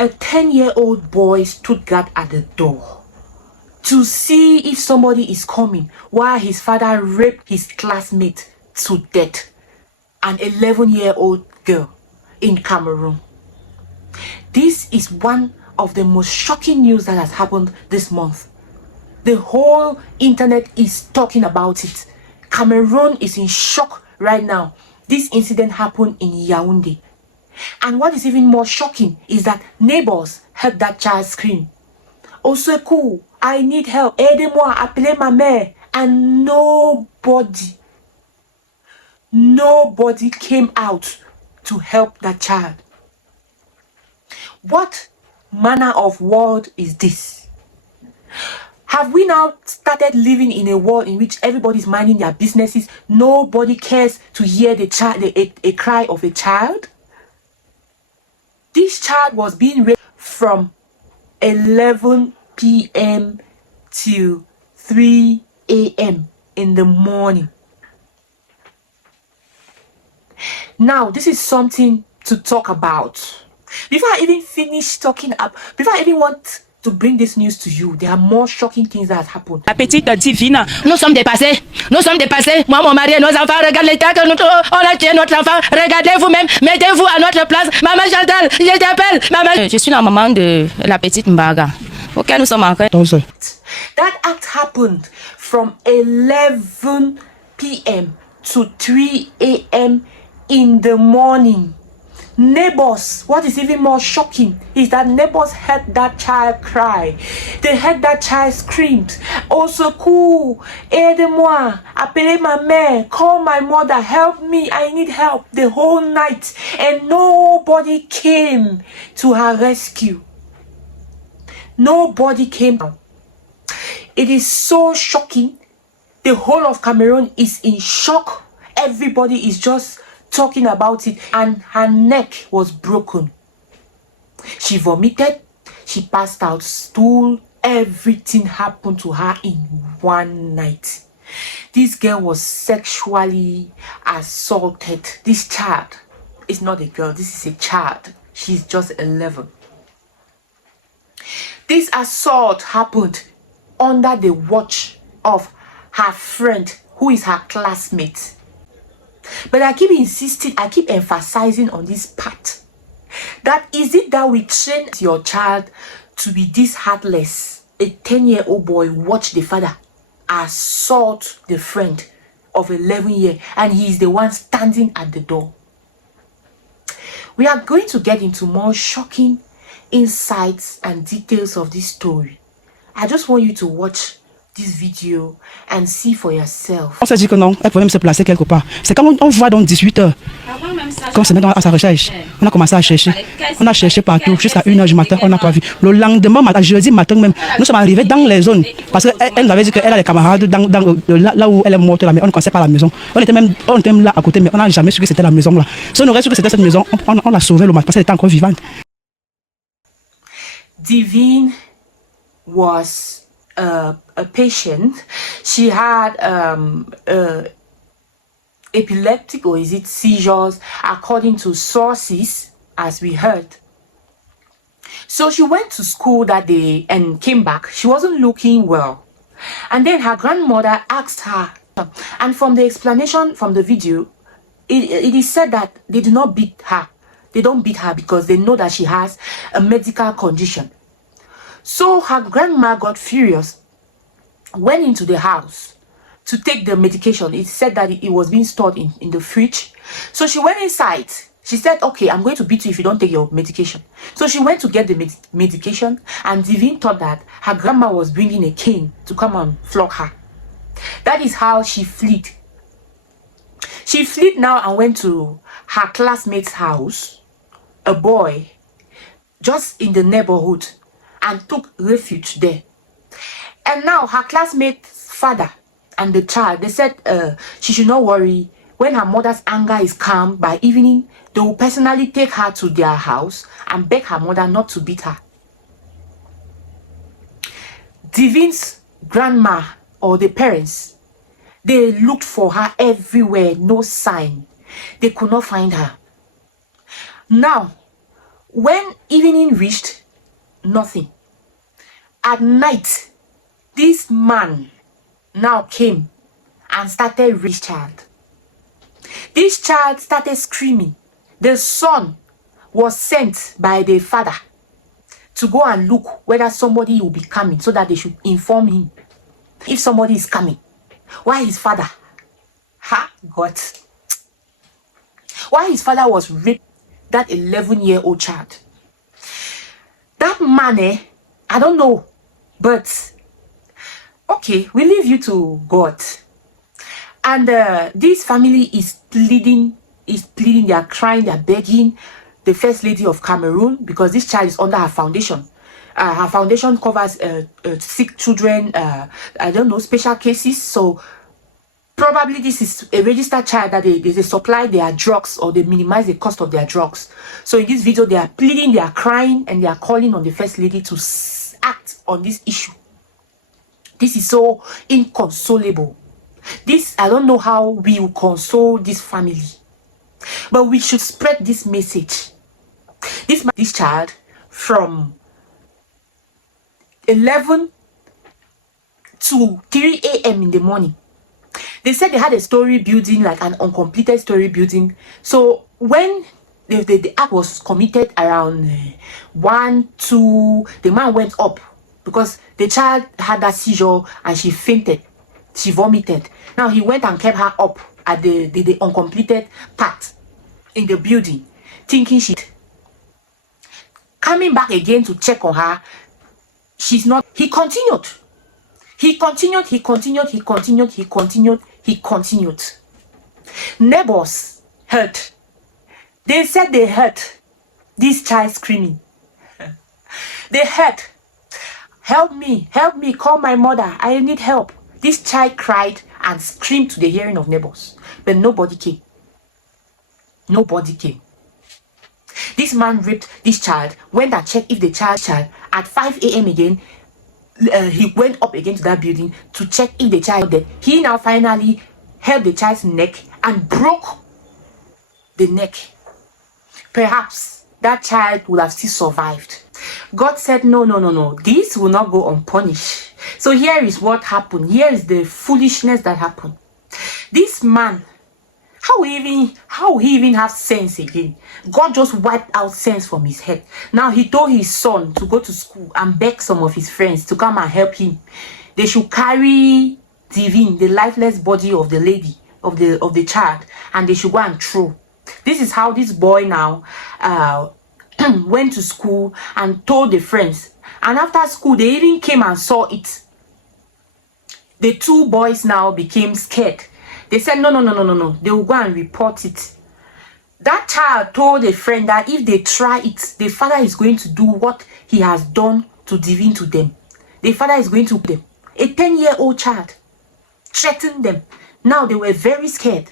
A 10-year-old boy stood guard at the door to see if somebody is coming while his father raped his classmate to death, an 11-year-old girl in Cameroon. This is one of the most shocking news that has happened this month. The whole internet is talking about it. Cameroon is in shock right now. This incident happened in Yaoundé. And what is even more shocking is that neighbors heard that child scream, "Au secours, I need help, aidez-moi, appelez ma mère." And nobody came out to help that child. What manner of world is this? Have we now started living in a world in which everybody's minding their businesses? Nobody cares to hear the child, a cry of a child? This child was being raped from 11 p.m. to 3 a.m. in the morning. Now, this is something to talk about. Before I even finish talking up, before I even want to bring this news to you, there are more shocking things that have happened. La petite divine, nous sommes dépassés. Moi, mon mari et nos enfants, regardez l'état que on a tué notre enfant. Regardez vous-même, mettez-vous à notre place. Maman Chantal, je t'appelle. Maman. Je suis la maman de la petite Mbaga. Ok, nous sommes encore. That act happened from 11 p.m. to 3 a.m. in the morning. Neighbors, what is even more shocking is that neighbors heard that child cry. They heard that child scream, "Au secours, aidez-moi, appelez ma mère, call my mother, help me, I need help," the whole night. And nobody came to her rescue. Nobody came. It is so shocking. The whole of Cameroon is in shock. Everybody is just talking about it, and her neck was broken. She vomited, she passed out stool, everything happened to her in one night. This girl was sexually assaulted. This child is not a girl, this is a child. She's just 11. This assault happened under the watch of her friend, who is her classmate. But I keep insisting, I keep emphasizing on this part. That is it that we train your child to be this heartless? A 10-year-old boy watched the father assault the friend of 11 years, and he is the one standing at the door. We are going to get into more shocking insights and details of this story. I just want you to watch this video and see for yourself. On s'est dit que non, elle pouvait même se placer quelque part. C'est quand on voit donc 18 heures, quand on se met à sa recherche, on a commencé à chercher. On a cherché partout jusqu'à 1h du matin, on n'a pas vu. Le lendemain matin, jeudi matin même, nous sommes arrivés dans les zones. Parce qu'elle nous avait dit qu'elle a des camarades là où elle est morte, là, mais on ne connaissait pas la maison. On était même là à côté, mais on n'a jamais su que c'était la maison là. Si on aurait su que c'était cette maison, on a sauvé le matin parce qu'elle était encore vivante. Divine was a patient. She had epileptic, or is it seizures, according to sources, as we heard. So she went to school that day and came back. She wasn't looking well, and then her grandmother asked her, and from the explanation from the video, it is said that they do not beat her. They don't beat her because they know that she has a medical condition. So her grandma got furious, went into the house to take the medication. It said that it was being stored in the fridge. So she went inside. She said, "Okay, I'm going to beat you if you don't take your medication." So she went to get the medication, and Divine thought that her grandma was bringing a cane to come and flog her. That is how she fled. She fled now and went to her classmate's house, a boy, just in the neighborhood, and took refuge there. And now her classmate's father and the child, they said she should not worry. When her mother's anger is calmed by evening, they will personally take her to their house and beg her mother not to beat her. Divine's grandma or the parents, they looked for her everywhere, no sign. They could not find her. Now, When evening reached, nothing. At night, this man now came and started this child. This child started screaming. The son was sent by the father to go and look whether somebody will be coming so that they should inform him if somebody is coming. Why his father? God. Why his father was raped that 11-year-old child. That man, I don't know, but okay, we leave you to God. And this family is pleading, they are crying, they are begging the First Lady of Cameroon, because this child is under her foundation. Her foundation covers sick children, I don't know, special cases. So probably this is a registered child that they supply their drugs, or they minimize the cost of their drugs. So in this video, they are pleading, they are crying, and they are calling on the First Lady to act on this issue. This is so inconsolable. This, I don't know how we will console this family, but we should spread this message. This child from 11 to 3 a.m. in the morning. They said they had a story building, like an uncompleted story building. So when the act was committed around 1, 2, the man went up because the child had that seizure and she fainted. She vomited. Now he went and kept her up at the uncompleted part in the building, thinking she coming back again to check on her. She's not. He continued. Neighbors heard. They said they heard this child screaming. They heard, help me, call my mother, I need help. This child cried and screamed to the hearing of neighbors, but nobody came. Nobody came. This man raped this child, went and checked if the child at 5 a.m. again. He went up again to that building to check if the child was dead. He now finally held the child's neck and broke the neck. Perhaps that child would have still survived. God said, no, this will not go unpunished. So here is what happened. Here is the foolishness that happened. This man, how he even have sense again? God just wiped out sense from his head. Now he told his son to go to school and beg some of his friends to come and help him. They should carry the lifeless body of the lady, of the child, and they should go and throw. This is how this boy now went to school and told the friends. And after school, they even came and saw it. The two boys now became scared. They said, no. They will go and report it. That child told a friend that if they try it, the father is going to do what he has done to Divine to them. The father is going to them. A 10-year-old child threatened them. Now they were very scared.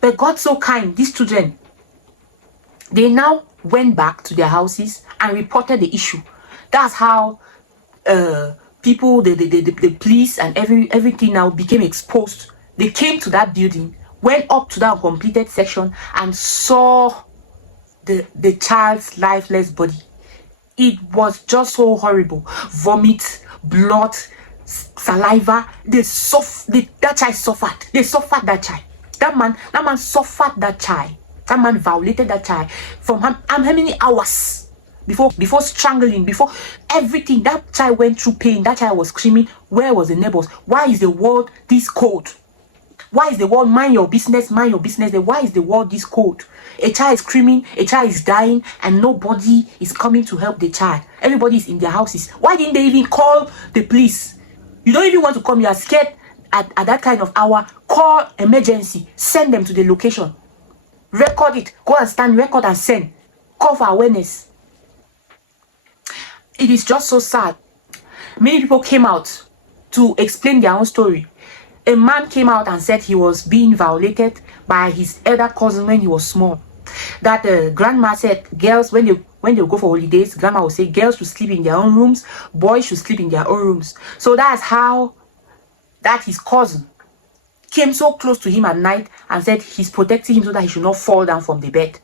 But God so kind, these children, they now went back to their houses and reported the issue. That's how people, the police and everything now became exposed. They came to that building, went up to that completed section and saw the child's lifeless body. It was just so horrible. Vomit, blood, saliva. That child suffered. They suffered that child. That man suffered that child. That man violated that child from how many hours before strangling, before everything. That child went through pain. That child was screaming. Where was the neighbors? Why is the world this cold? Why is the world mind your business? Why is the world this cold? A child is screaming, a child is dying, and nobody is coming to help the child. Everybody is in their houses. Why didn't they even call the police? You don't even want to come. You are scared at that kind of hour. Call emergency. Send them to the location. Record it. Go and stand, record and send. Call for awareness. It is just so sad. Many people came out to explain their own story. A man came out and said he was being violated by his elder cousin when he was small. That grandma said girls, when they go for holidays, grandma would say girls should sleep in their own rooms, boys should sleep in their own rooms. So that's how that his cousin came so close to him at night and said he's protecting him so that he should not fall down from the bed.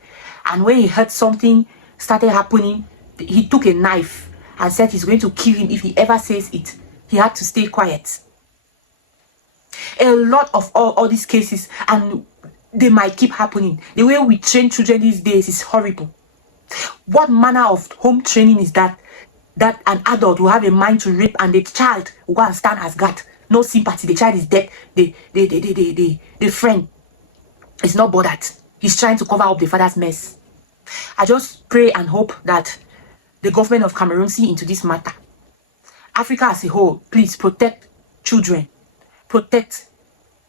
And when he heard something started happening, he took a knife and said he's going to kill him if he ever says it. He had to stay quiet. A lot of all these cases, and they might keep happening. The way we train children these days is horrible. What manner of home training is that an adult will have a mind to rape and the child will go and stand as guard? No sympathy. The child is dead. The friend is not bothered. He's trying to cover up the father's mess. I just pray and hope that the government of Cameroon see into this matter. Africa as a whole, please protect children. Protect.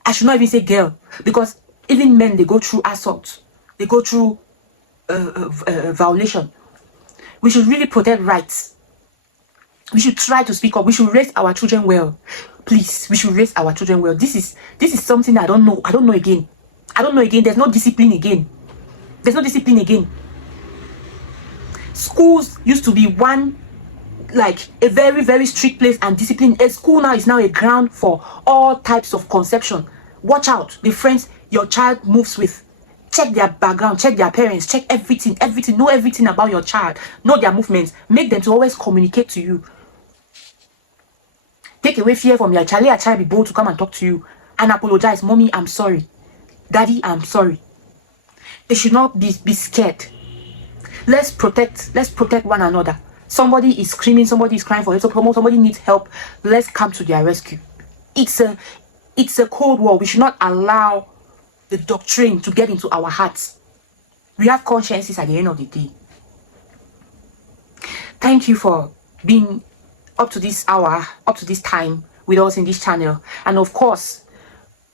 I should not even say girl, because even men, they go through assault. They go through violation. We should really protect rights. We should try to speak up. We should raise our children well. Please, we should raise our children well. This is something I don't know. I don't know again. I don't know again. There's no discipline again. There's no discipline again. Schools used to be one, like a very, very strict place and discipline. A school now is now a ground for all types of conception. Watch out, the friends your child moves with. Check their background, check their parents, check everything, know everything about your child, know their movements, make them to always communicate to you. Take away fear from your child. Let your child be bold to come and talk to you and apologize. Mommy, I'm sorry. Daddy, I'm sorry. They should not be scared. Let's protect one another. Somebody is screaming, somebody is crying for help, somebody needs help. Let's come to their rescue. It's a cold war. We should not allow the doctrine to get into our hearts. We have consciences at the end of the day. Thank you for being up to this hour, up to this time with us in this channel. And of course,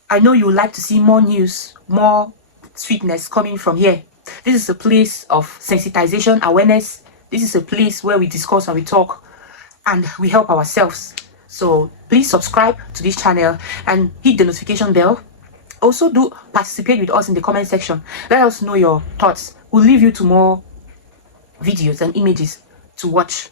I know you would like to see more news, more sweetness coming from here. This is a place of sensitization, awareness. This is a place where we discuss and we talk and we help ourselves. So please subscribe to this channel and hit the notification bell. Also do participate with us in the comment section. Let us know your thoughts. We'll leave you to more videos and images to watch.